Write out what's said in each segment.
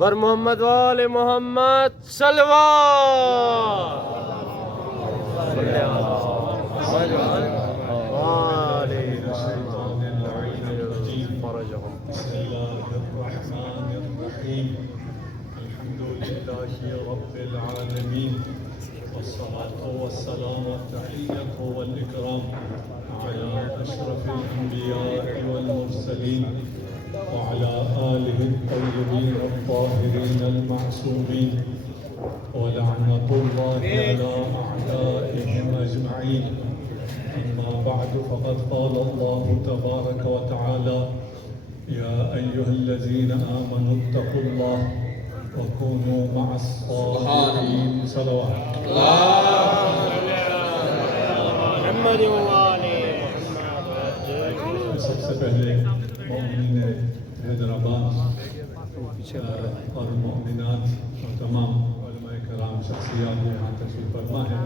بر محمد وآل محمد صلوات بسم الله الرحمن الرحيم الحمد لله رب العالمين والصلاة والسلام والتحية والإكرام على أشرف الأنبياء والمرسلين وعلى آله الطيبين الطاهرين المعصومين ولعنة الله على أعدائهم أجمعين. أما بعد فقد قال الله تبارك وتعالى: يا أيها الذين آمنوا اتقوا الله وكونوا مع الصادقين. صلوات محمد وآل محمد. سب سے پہلے مومنین حیدرآباد اور مومنات اور تمام علماء کرام شخصیات یہاں تشریف فرما ہے.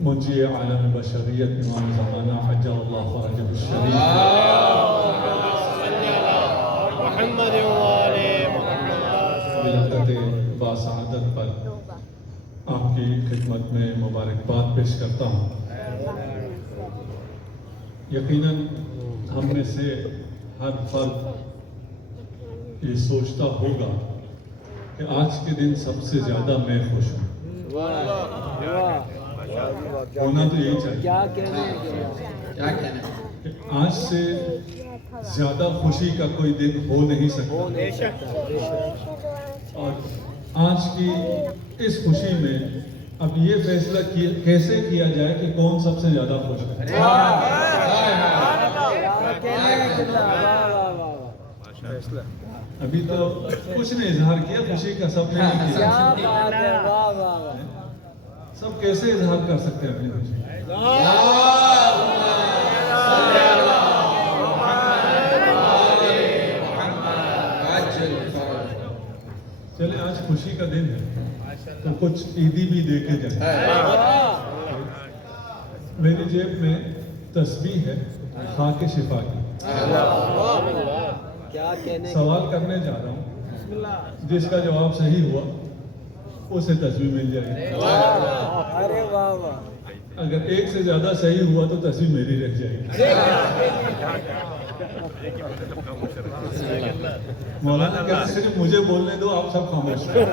منجی عالم بشریت امام زمانہ حجہ اللہ فرجہ الشریف محمد وآل محمد. ولادت باسعادت پر آپ کی خدمت میں مبارکباد پیش کرتا ہوں. یقیناً ہم میں سے ہر فرد یہ سوچتا ہوگا کہ آج کے دن سب سے زیادہ میں خوش ہوں. ہونا تو یہی چاہیے کہ آج سے زیادہ خوشی کا کوئی دن ہو نہیں سکتا. اور آج کی اس خوشی میں اب یہ فیصلہ کیسے کیا جائے کہ کون سب سے زیادہ خوش ہے. ابھی تو کچھ نے اظہار کیا خوشی کا، سب نے نہیں کیا. سب کیسے اظہار کر سکتے ہیں اپنی خوشی؟ چلے آج خوشی کا دن ہے تو کچھ عیدی بھی دے کے جائیں. میری جیب میں تسبیح ہے خاک شفا کی. سوال کرنے جا رہا ہوں، جس کا جواب صحیح ہوا اسے تسبیح مل جائے گی. اگر ایک سے زیادہ صحیح ہوا تو تسبیح میری رہ جائے گی. مولانا کہتے ہیں صرف مجھے بولنے دو، آپ سب خاموش ہیں.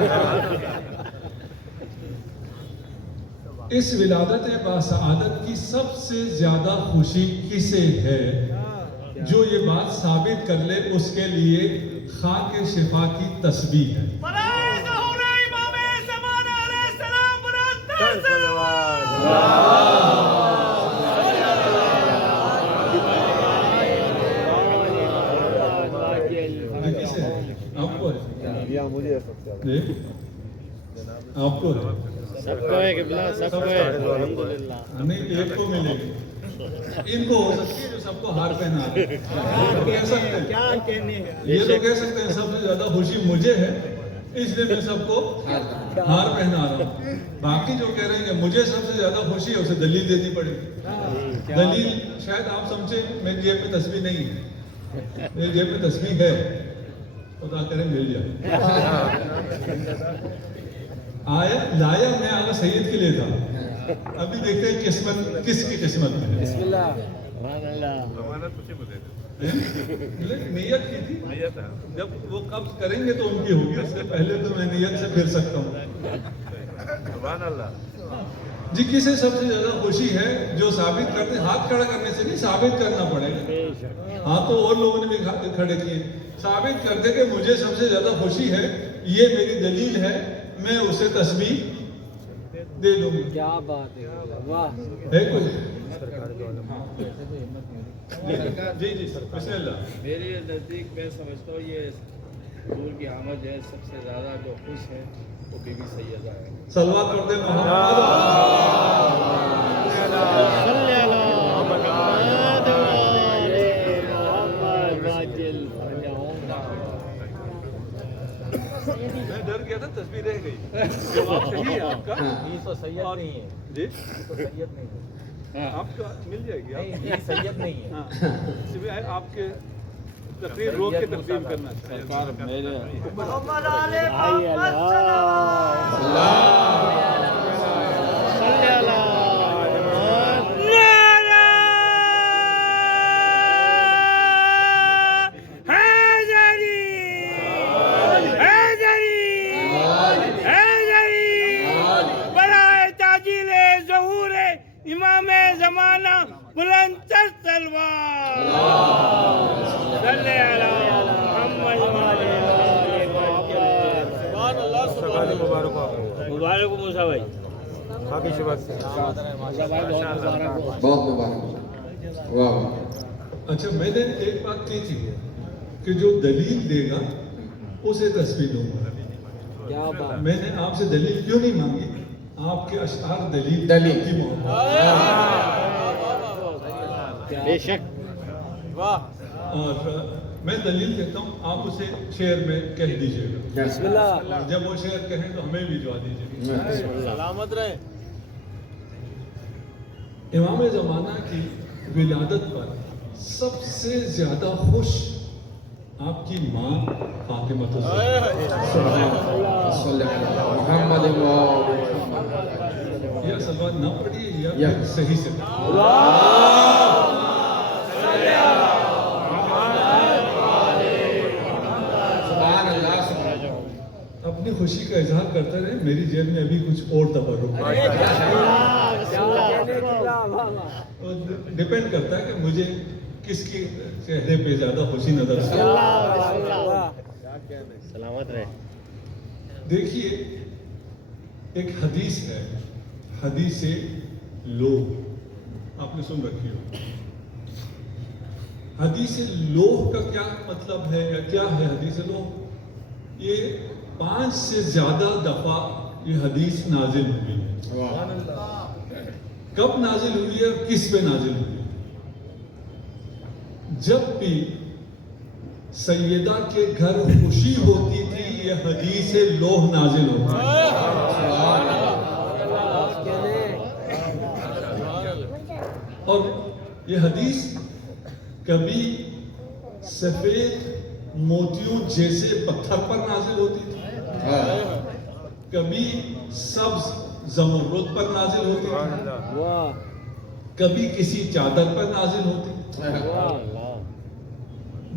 اس ولادت باسعادت کی سب سے زیادہ خوشی کسے ہے؟ جو یہ بات ثابت کر لے اس کے لیے خاک شفا کی تسبیح ہے. آپ کو ہے؟ آپ کو ہے؟ سب کو ہے قبلہ، سب کو ہے نہیں، ایک کو ملے گی. ان کو ہو سکتی ہے جو سب کو ہار پہنا ہے. کہہ سکتے ہیں، یہ تو کہہ سکتے ہیں سب سے زیادہ خوشی مجھے ہے اس لیے میں سب کو ہار پہنا رہا ہوں. باقی جو کہہ رہے ہیں کہ مجھے سب سے زیادہ خوشی ہے اسے دلیل دینی پڑے گی. دلیل شاید آپ سمجھیں میری جیب میں تسبیح نہیں ہے، میری جیب میں تسبیح ہے، خدا کرے مل جائے. آیا لایا میں آگا سید کے لیے تھا. ابھی دیکھتے ہیں قسمت کس کی قسمت میں ہے. نیت کی تھی، جب وہ قبض کریں گے تو ان کی ہوگی، اس سے پہلے تو میں نیت سے پھر سکتا ہوں. جی کسے سب سے زیادہ خوشی ہے؟ جو ثابت کرتے، ہاتھ کھڑا کرنے سے نہیں، ثابت کرنا پڑے گا. ہاں تو اور لوگوں نے بھی کھڑے کیے. ثابت کرتے کہ مجھے سب سے زیادہ خوشی ہے، یہ میری دلیل ہے، میں اسے تسبیح دے دوں گا. کیا بات ہے، واہ. ہے کوئی؟ جی جی سر بسم اللہ. میرے نزدیک میں سمجھتا ہوں یہ حضور کی آمد ہے، سب سے زیادہ جو خوش ہے وہ بی بی سیدہ ہے. صلوات پڑھتے ہیں محمد. میں ڈر گیا تھا، تصویر رہ گئی. جواب صحیح ہے آپ کا. یہ تو سید نہیں ہے. جی یہ تو سید نہیں ہے. آپ کا مل جائے گی. نہیں، یہ سید نہیں ہے. آپ کے تقریر روک کے تقسیم کرنا چاہیے. سرکار میرے امام زمانہ بلند تر تلوار صلی علی محمد مبارک موسیٰ بھائی بہت مبارک. واہ. اچھا میں نے ایک بات کی تھی کہ جو دلیل دے گا اسے تصویر دوں گا. میں نے آپ سے دلیل کیوں نہیں مانگی؟ آپ کے اشعار دلیل کی محبت. بے شک. اور میں دلیل کہتا ہوں، آپ اسے شعر میں کہہ دیجئے گا. جب وہ شعر کہیں تو ہمیں بھی دعا دیجئے گا. سلامت رہے. امام زمانہ کی ولادت پر سب سے زیادہ خوش آپ کی ماں فاطمہ صلی محمد یا سلوات نہ پڑھیے یا پھر صحیح سے سبحان اللہ. اپنی خوشی کا اظہار کرتے رہے. میری جیب میں ابھی کچھ اور تبرک ڈیپینڈ کرتا ہے کہ مجھے کس کی چہرے پہ زیادہ خوشی نظر آتی ہے. سلامت رہے. دیکھیے ایک حدیث ہے، حدیث لوح، آپ نے سن رکھی ہو. حدیث لوح کا کیا مطلب ہے یا کیا ہے حدیث لوح؟ یہ 5 سے زیادہ دفعہ یہ حدیث نازل ہوئی ہے. کب نازل ہوئی ہے اور کس پہ نازل ہوئی ہے؟ جب بھی سیدہ کے گھر خوشی ہوتی تھی یہ حدیث لوح نازل ہوتی ہے. اور یہ حدیث کبھی سفید موتیوں جیسے پتھر پر نازل ہوتی تھی، کبھی سبز زمرد پر نازل ہوتی تھی، کبھی کسی چادر پر نازل ہوتی.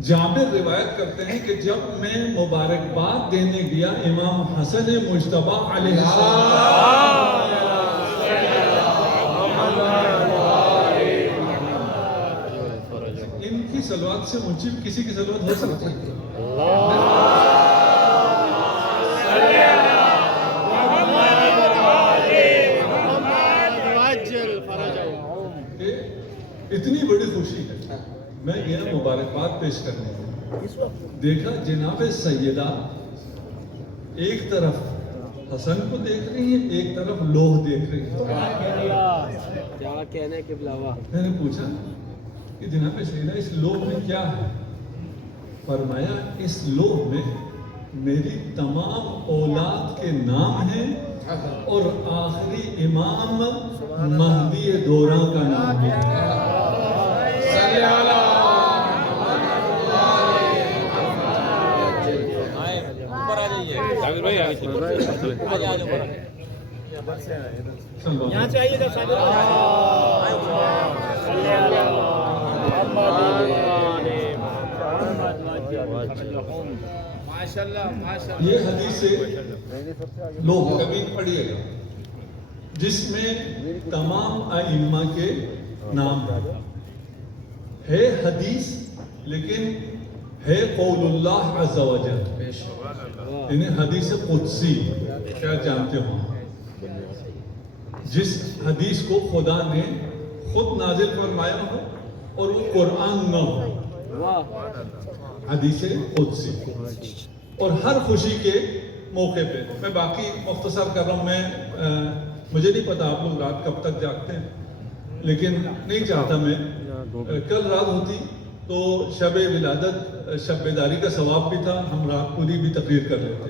جابر روایت کرتے ہیں کہ جب میں مبارکباد دینے گیا امام حسن مجتبی علیہ السلام، ان کی صلوات سے مجھے کسی کی صلوات ہو سکتی ہے؟ اتنی بڑی خوشی ہے. میں گیا مبارکباد پیش کرنے، دیکھا جناب سیدہ ایک طرف حسن کو دیکھ رہی ہیں، ایک طرف لوح دیکھ رہی ہیں. میں نے پوچھا کہ جناب سیدہ اس لوح میں کیا ہے؟ فرمایا اس لوح میں میری تمام اولاد کے نام ہیں اور آخری امام مہدی دوراں کا نام ہے. صلی اللہ. یہاں سے آئیے گا یہ حدیث لوگ کبھی پڑھیے گا جس میں تمام ائمہ کے نام ہے حدیث، لیکن ہے قول اللہ عز و جل، یعنی حدیث قدسی. کیا جانتے ہو جس حدیث کو خدا نے خود نازل فرمایا ہو اور وہ قرآن نہ ہو، حدیث قدسی. اور ہر خوشی کے موقع پہ میں باقی مختصر کر رہا ہوں. مجھے نہیں پتا آپ لوگ رات کب تک جاگتے ہیں، لیکن نہیں چاہتا میں کل رات ہوتی تو شب ولادت شب بیداری کا ثواب بھی تھا، ہم رات پوری بھی تقریر کر لیتے.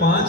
5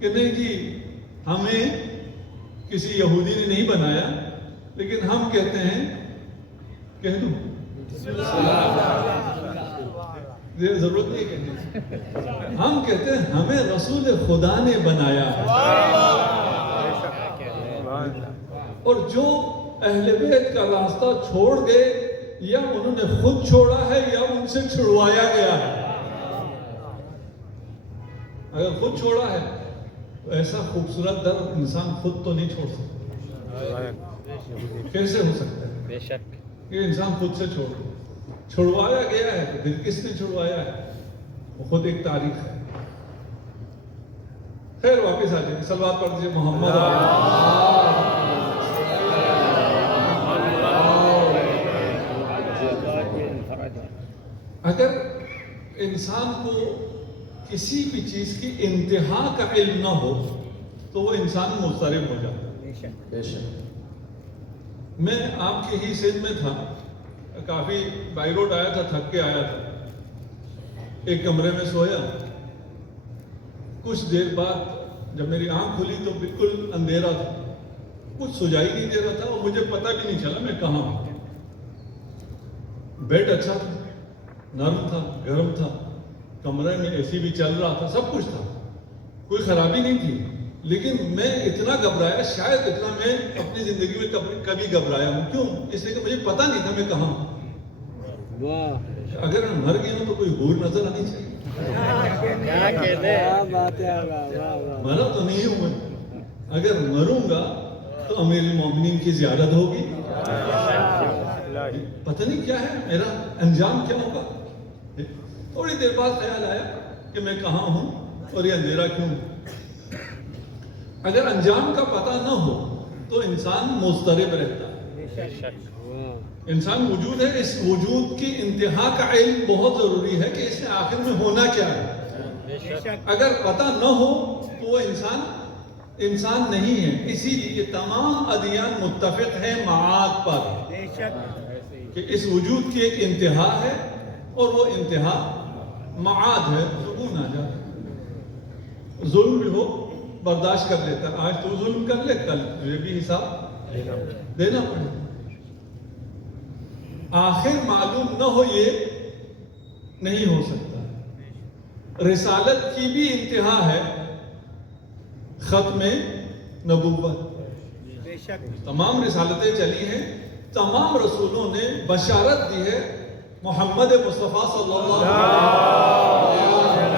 کہ نہیں جی ہمیں کسی یہودی نے نہیں بنایا، لیکن ہم کہتے ہیں، کہہ دوں یہ ضرورت نہیں کہنے کی، ہم کہتے ہیں ہمیں رسول خدا نے بنایا ہے، اور جو اہل بیت کا راستہ چھوڑ گئے یا انہوں نے خود چھوڑا ہے یا ان سے چھڑوایا گیا ہے۔ اگر خود چھوڑا ہے تو ایسا خوبصورت در انسان خود تو نہیں چھوڑ سکتا، کیسے ہو سکتا ہے بے شک کہ انسان خود سے چھڑوایا گیا ہے؟ تو پھر کس نے چھڑوایا ہے؟ وہ خود ایک تاریخ ہے۔ خیر واپس آ جائیں، صلوات پڑھ دیجیے محمد۔ اگر انسان کو کسی بھی چیز کی انتہا کا علم نہ ہو تو وہ انسان مضطرب ہو جاتا ہے۔ بے شک میں آپ کے ہی سندھ میں تھا، کافی بائی روڈ آیا تھا، تھک کے آیا تھا، ایک کمرے میں سویا، کچھ دیر بعد جب میری آنکھ کھلی تو بالکل اندھیرا تھا، کچھ سجائی نہیں دے رہا تھا اور مجھے پتہ بھی نہیں چلا میں کہاں ہوں۔ بیڈ اچھا تھا، نرم تھا، گرم تھا، کمرے میں اے سی بھی چل رہا تھا، سب کچھ تھا، کوئی خرابی نہیں تھی، لیکن میں اتنا گھبرایا، شاید اتنا میں اپنی زندگی میں کبھی گھبرایا ہوں۔ کیوں؟ اس لیے کہ مجھے پتہ نہیں تھا میں کہاں ہوں۔ واہ اگر میں مر گیا ہوں تو کوئی حور نظر آنی چاہیے، کیا کہنے کیا بات ہے، واہ واہ واہ۔ مرا تو نہیں ہوں میں، اگر مروں گا تو امیر المومنین کی زیارت ہوگی، پتہ نہیں کیا ہے میرا انجام کیا ہوگا۔ تھوڑی دیر بعد خیال آیا کہ میں کہاں ہوں اور یہ اندھیرا کیوں۔ اگر انجام کا پتہ نہ ہو تو انسان مضطرب رہتا ہے۔ انسان وجود ہے، اس وجود کی انتہا کا علم بہت ضروری ہے کہ اس میں آخر میں ہونا کیا ہے۔ اگر پتہ نہ ہو تو وہ انسان نہیں ہے۔ اسی لیے تمام ادیان متفق ہیں معاد پر کہ اس وجود کی ایک انتہا ہے اور وہ انتہا معاد ہے، سکون آ جاتا ہے۔ ظلم بھی ہو برداشت کر لیتا ہے، آج تو ظلم کر لے، کل تجھے بھی حساب دینا پڑے۔ آخر معلوم نہ ہو یہ نہیں ہو سکتا۔ رسالت کی بھی انتہا ہے ختم نبوت۔ تمام رسالتیں چلی ہیں، تمام رسولوں نے بشارت دی ہے، محمد مصطفیٰ صلی اللہ علیہ وسلم۔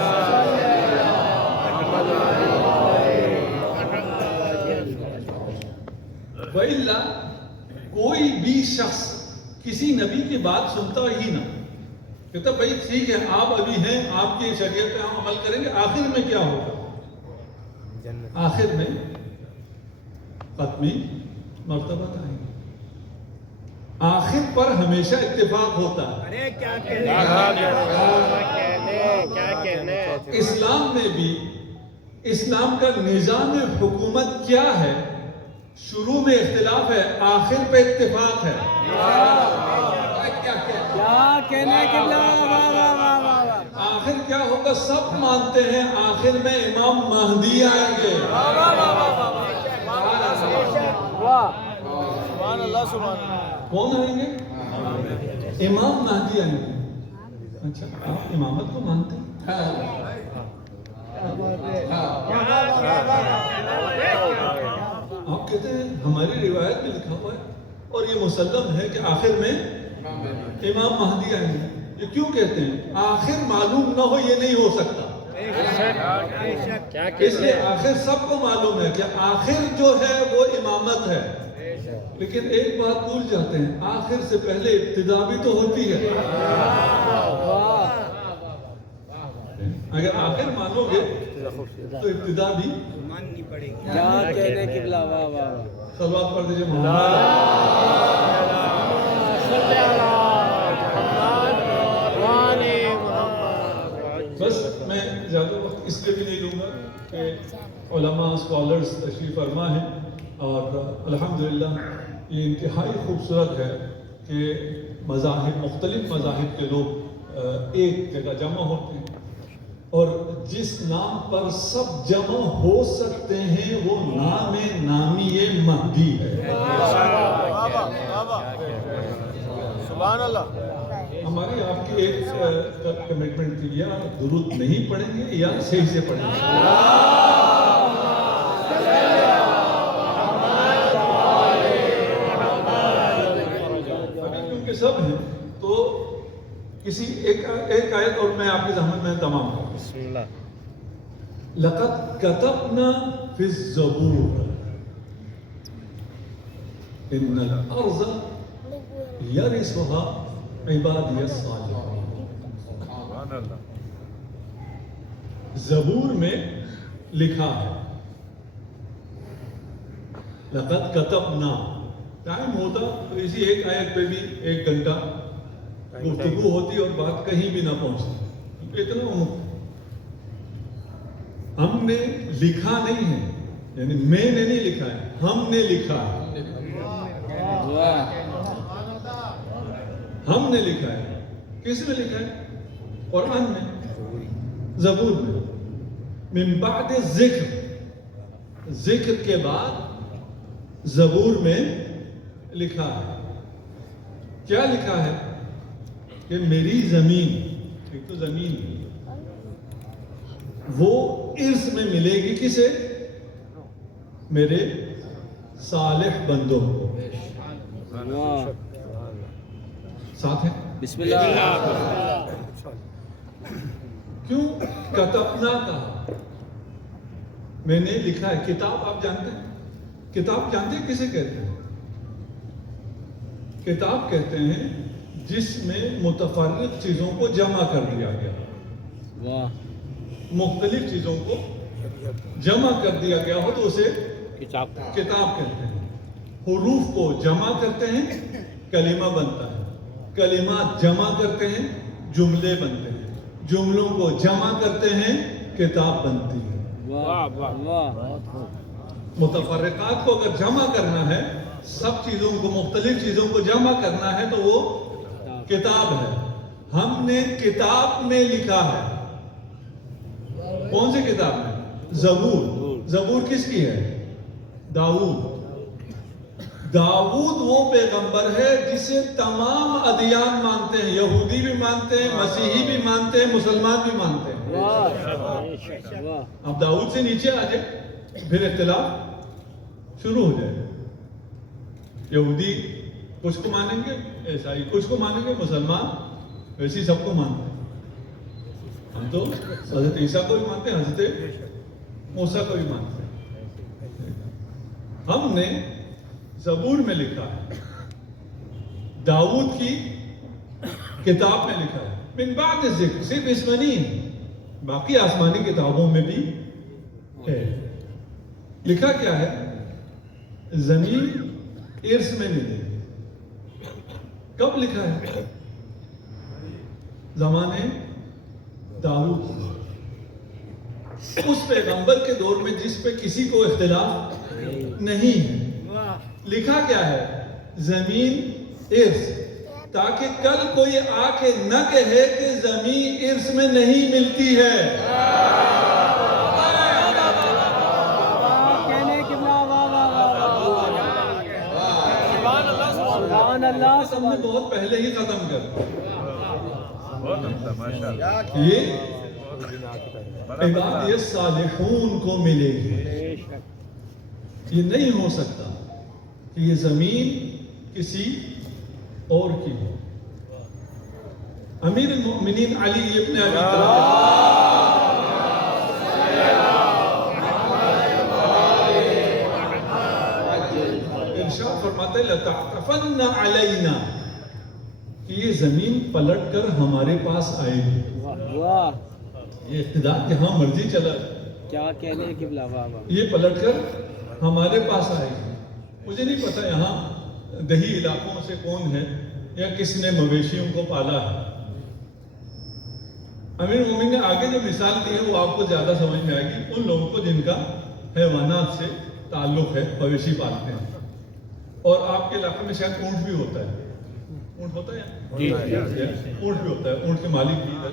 وَإِلَّا کوئی بھی شخص کسی نبی کی بات سنتا ہی نہ، کہتا بھائی ٹھیک ہے آپ ابھی ہیں، آپ کی شریعت پہ ہم عمل کریں گے، آخر میں کیا ہوگا؟ آخر میں ختمی مرتبہ آئیں گے، آخر پر ہمیشہ اتفاق ہوتا ہے۔ کیا کہنے اسلام میں بھی اسلام کا نظام حکومت کیا ہے؟ شروع میں اختلاف ہے، آخر پہ اتفاق ہے۔ کیا کہنے کی آخر کیا ہوگا؟ سب مانتے ہیں آخر میں امام مہدی آئیں گے۔ کون آئیں گے؟ امام مہدی آئیں گے۔ اچھا آپ امامت کو مانتے ہیں؟ آپ کہتے ہیں ہماری روایت میں لکھا ہوا ہے اور یہ مسلم ہے کہ آخر میں امام مہدی آئیں گے۔ یہ کیوں کہتے ہیں؟ آخر معلوم نہ ہو یہ نہیں ہو سکتا، اس لیے آخر سب کو معلوم ہے کہ آخر جو ہے وہ امامت ہے، لیکن ایک بات بھول جاتے ہیں، آخر سے پہلے ابتدا بھی تو ہوتی ہے۔ اگر آخر مانو گے تو ابتدا بھی ماننی پڑے گی۔ کیا کہنے کی بلا، واہ واہ واہ۔ صلوات پڑھ دیجیے محمد۔ بس میں زیادہ وقت اس لیے بھی نہیں لوں گا کہ علماء اسکالرز تشریف فرما ہیں، اور الحمدللہ یہ انتہائی خوبصورت ہے کہ مذاہب، مختلف مذاہب کے لوگ ایک جگہ جمع ہوتے ہیں۔ اور جس نام پر سب جمع ہو سکتے ہیں وہ نام نامی مہدی ہے. سبحان اللہ. ہماری آپ کی ایک کمٹمنٹ تھی، یا درود نہیں پڑھیں گے یا صحیح سے پڑھیں گے. ابھی کیونکہ سب ہیں تو کسی ایک آیت اور میں آپ کی زحمت میں تمام کروں. بسم اللہ. لقد كتبنا في الزبور ان الارض يرثها عبادي الصالحون. زبور میں لکھا ہے لقد كتبنا. ٹائم ہوتا تو اسی ایک آیت پہ بھی 1 گھنٹہ گفتگو ہوتی اور بات کہیں بھی نہ پہنچتی. اتنا ہم نے لکھا نہیں ہے، یعنی میں نے نہیں لکھا ہے، ہم نے لکھا ہے. ہم نے لکھا ہے. کس میں لکھا ہے؟ قرآن میں، زبور میں. من بعد ذکر، ذکر کے بعد زبور میں لکھا ہے. کیا لکھا ہے؟ کہ میری زمین، ایک تو زمین وہ ارث میں ملے گی کسے؟ میرے صالح بندوں کو. ساتھ ہے بسم اللہ. کیوں کتبنا کہا؟ میں نے لکھا ہے. کتاب آپ جانتے ہیں؟ کتاب جانتے ہیں کسے کہتے ہیں؟ کتاب کہتے ہیں جس میں متفرق چیزوں کو جمع کر دیا گیا. مختلف چیزوں کو جمع کر دیا گیا ہو تو اسے کتاب کہتے ہیں. حروف کو جمع کرتے ہیں کلمہ بنتا ہے. کلمات جمع کرتے ہیں جملے بنتے ہیں. جملوں کو جمع کرتے ہیں کتاب بنتی ہے. متفرقات کو اگر جمع کرنا ہے، سب چیزوں کو، مختلف چیزوں کو جمع کرنا ہے تو وہ کتاب ہے. ہم نے کتاب میں لکھا ہے. کون سی کتاب میں؟ زبور. زبور کس کی ہے؟ داؤد. داؤد وہ پیغمبر ہے جسے تمام ادیان مانتے ہیں. یہودی بھی مانتے ہیں، مسیحی بھی مانتے ہیں، مسلمان بھی مانتے ہیں. اب داؤد سے نیچے آ جائے پھر اختلاف شروع ہو جائے. یہودی کچھ کو مانیں گے، عیسائی کچھ کو مانیں گے، مسلمان ویسے سب کو مانتے ہیں. ہم تو حضرت عیسیٰ کو بھی مانتے ہیں، حضرت موسیٰ کو بھی مانتے ہیں. ہم نے زبور میں لکھا ہے، داؤد کی کتاب میں لکھا ہے. من بعد ذکر، صرف اس میں نہیں ہے، باقی آسمانی کتابوں میں بھی ہے. لکھا کیا ہے؟ زمین ارث میں ملے گی. کب لکھا ہے؟ زمانے داؤد. اس پیغمبر کے دور میں جس پہ کسی کو اختلاف نہیں ہے. لکھا کیا ہے؟ زمین ارث، تاکہ کل کوئی آ کے نہ کہے کہ زمین ارث میں نہیں ملتی ہے. ہم نے بہت پہلے ہی ختم کر یہ عبادی الصالحون کو ملے گی. یہ نہیں ہو سکتا کہ یہ زمین کسی اور کی ہو. امیر المؤمنین علی ابن ابی طالب ارشاد فرماتے ہیں لَتَعْتَفَنَّ عَلَيْنَا کہ یہ زمین پلٹ کر ہمارے پاس آئے گی. یہ اقتدار جہاں مرضی چلا کیا کہنے کی بلاوا. یہ پلٹ کر ہمارے پاس آئے گی. مجھے نہیں پتا یہاں دیہی علاقوں سے کون ہے یا کس نے مویشیوں کو پالا ہے. امیر مومن نے آگے جو مثال دی ہے وہ آپ کو زیادہ سمجھ میں آئے گی. ان لوگوں کو جن کا حیوانات سے تعلق ہے، مویشی پالتے ہیں. اور آپ کے علاقے میں شاید اونٹ بھی ہوتا ہے. اونٹ ہوتا ہے؟ اونٹ بھی ہوتا ہے. اونٹ کے مالک بھی ادھر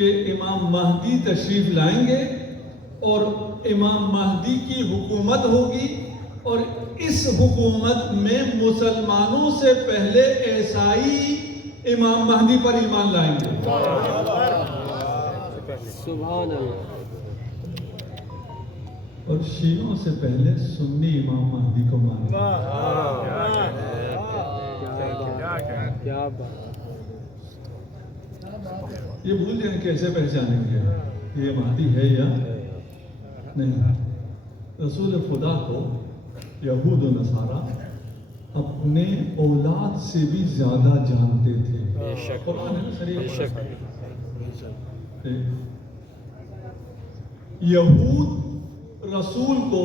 کہ امام مہدی تشریف لائیں گے اور امام مہدی کی حکومت ہوگی، اور اس حکومت میں مسلمانوں سے پہلے عیسائی امام مہدی پر ایمان لائیں گے، سبحان اللہ، اور شیعوں سے پہلے سنی امام مہدی کو مانیں گے۔ کیا بات، یہ بھول جائیں کیسے پہچانیں گے کہ یہ مہدی ہے یا نہیں؟ رسول خدا کو یہود و نصارہ اپنے اولاد سے بھی زیادہ جانتے تھے۔ قرآن ہے نا صریح۔ یہود رسول کو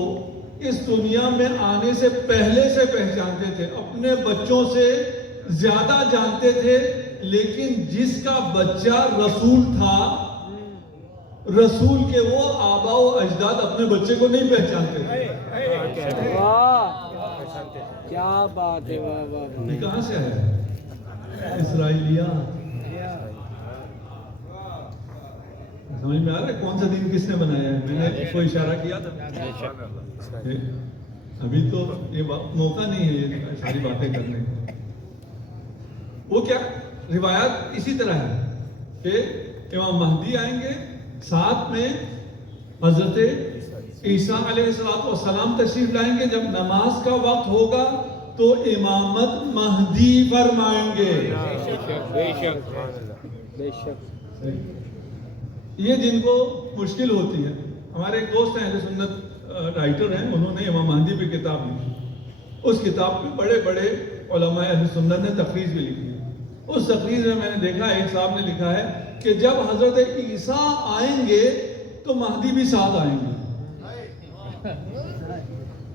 اس دنیا میں آنے سے پہلے سے پہچانتے تھے، اپنے بچوں سے زیادہ جانتے تھے، لیکن جس کا بچہ رسول تھا، رسول کے وہ آبا و اجداد اپنے بچے کو نہیں پہچانتے تھے۔ واہ کیا بات ہے، واہ واہ واہ، یہ کہاں سے ہے؟ اسرائیلیات۔ سمجھ میں آ رہا ہے کون سا دین کس نے بنایا ہے؟ میں نے کوئی اشارہ کیا تھا؟ ابھی تو یہ موقع نہیں ہے یہ ساری باتیں کرنے کا۔ وہ کیا روایات اسی طرح ہے کہ امام مہدی آئیں گے، ساتھ میں حضرت عیسیٰ علیہ السلام تشریف لائیں گے، جب نماز کا وقت ہوگا تو امامت مہدی فرمائیں گے۔ بے شک، یہ جن کو مشکل ہوتی ہے، ہمارے ایک دوست ہیں اہل سنت رائٹر ہیں، انہوں نے امام مہدی پہ کتاب لکھی، اس کتاب پہ بڑے بڑے علماء اہل سنت نے تقریر بھی لکھی ہے۔ اس تقریر میں نے دیکھا ایک صاحب نے لکھا ہے کہ جب حضرت عیسیٰ آئیں گے تو مہدی بھی ساتھ آئیں گے۔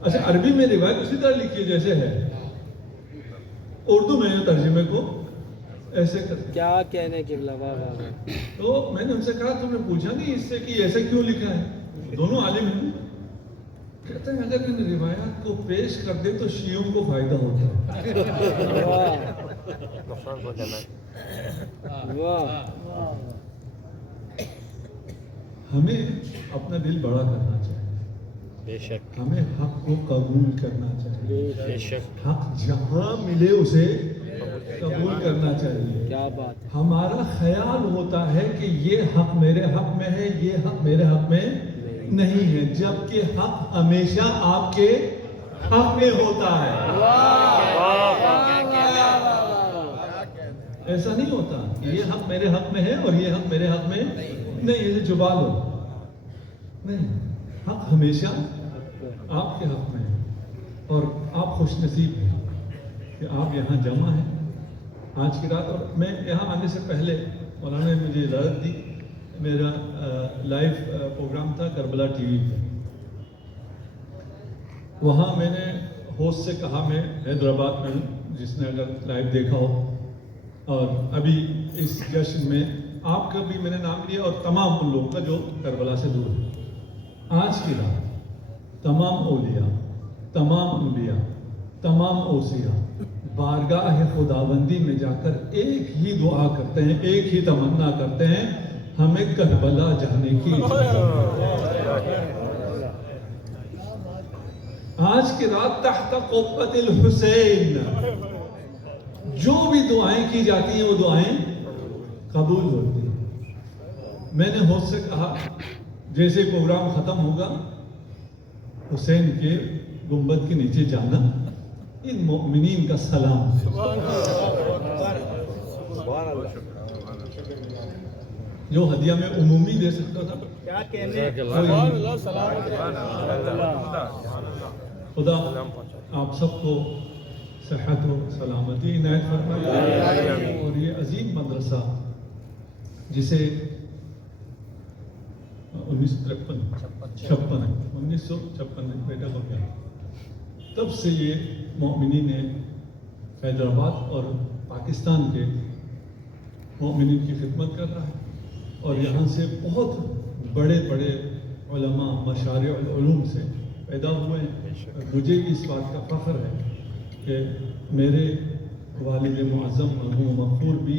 اچھا، عربی میں روایت اسی طرح لکھی ہے جیسے ہے، اردو میں ترجمے کو ایسے کرتے۔ کیا کہنے کی واہ واہ واہ، تو میں نے ان سے کہا تم نے پوچھا نہیں اس سے کہ ایسے کیوں لکھا ہے؟ دونوں عالم ہیں۔ کہتے ہیں اگر ان روایات کو پیش کر دیں تو شیعوں کو فائدہ ہوتا ہے۔ واہ، ہمیں اپنا دل بڑا کرنا چاہیے، بے شک، ہمیں حق کو قبول کرنا چاہیے، بے شک، حق جہاں ملے اسے قبول کرنا چاہیے۔ کیا بات ہے، ہمارا خیال ہوتا ہے کہ یہ حق میرے حق میں ہے، یہ حق میرے حق میں نہیں ہے، جبکہ حق ہمیشہ آپ کے حق میں ہوتا ہے۔ ایسا نہیں ہوتا کہ یہ حق میرے حق میں ہے اور یہ حق میرے حق میں نہیں، اسے چھپا لو، نہیں، حق ہمیشہ آپ کے حق میں ہے، اور آپ خوش نصیب ہیں کہ آپ یہاں جمع ہیں آج کی رات۔ اور میں یہاں آنے سے پہلے مولانا نے مجھے اجازت دی، میرا لائیو پروگرام تھا کربلا ٹی وی پہ، وہاں میں نے ہوسٹ سے کہا، میں حیدرآباد میں ہوں، جس نے اگر لائیو دیکھا ہو، اور ابھی اس جشن میں آپ کا بھی میں نے نام لیا اور تمام ان لوگوں کا جو کربلا سے دور ہے۔ آج کی رات تمام اولیاء، تمام انبیاء، تمام اوصیاء بارگاہ خداوندی میں جا کر ایک ہی دعا کرتے ہیں، ایک ہی تمنا کرتے ہیں، ہمیں کربلا جانے کی آج کی رات تحت قبۃ الحسین جو بھی دعائیں کی جاتی ہیں وہ دعائیں قبول ہوتی ہیں۔ میں نے ہوسٹ سے کہا جیسے پروگرام ختم ہوگا حسین کے گنبد کے نیچے جانا، ان مومنین کا سلام، جو ہدیہ میں عمومی دے سکتا تھا، کیا کہنے، خدا آپ سب کو صحت و سلامتی عنایت فرمائے، اور یہ عظیم مدرسہ جسے 1956 میں پیدا ہو گیا، تب سے یہ مومنین حیدرآباد اور پاکستان کے مومنین کی خدمت کر رہا ہے، اور یہاں سے بہت بڑے بڑے علماء مشارع العلوم سے پیدا ہوئے ہیں۔ مجھے اس بات کا فخر ہے کہ میرے والد معظم مرحوم مغفور بھی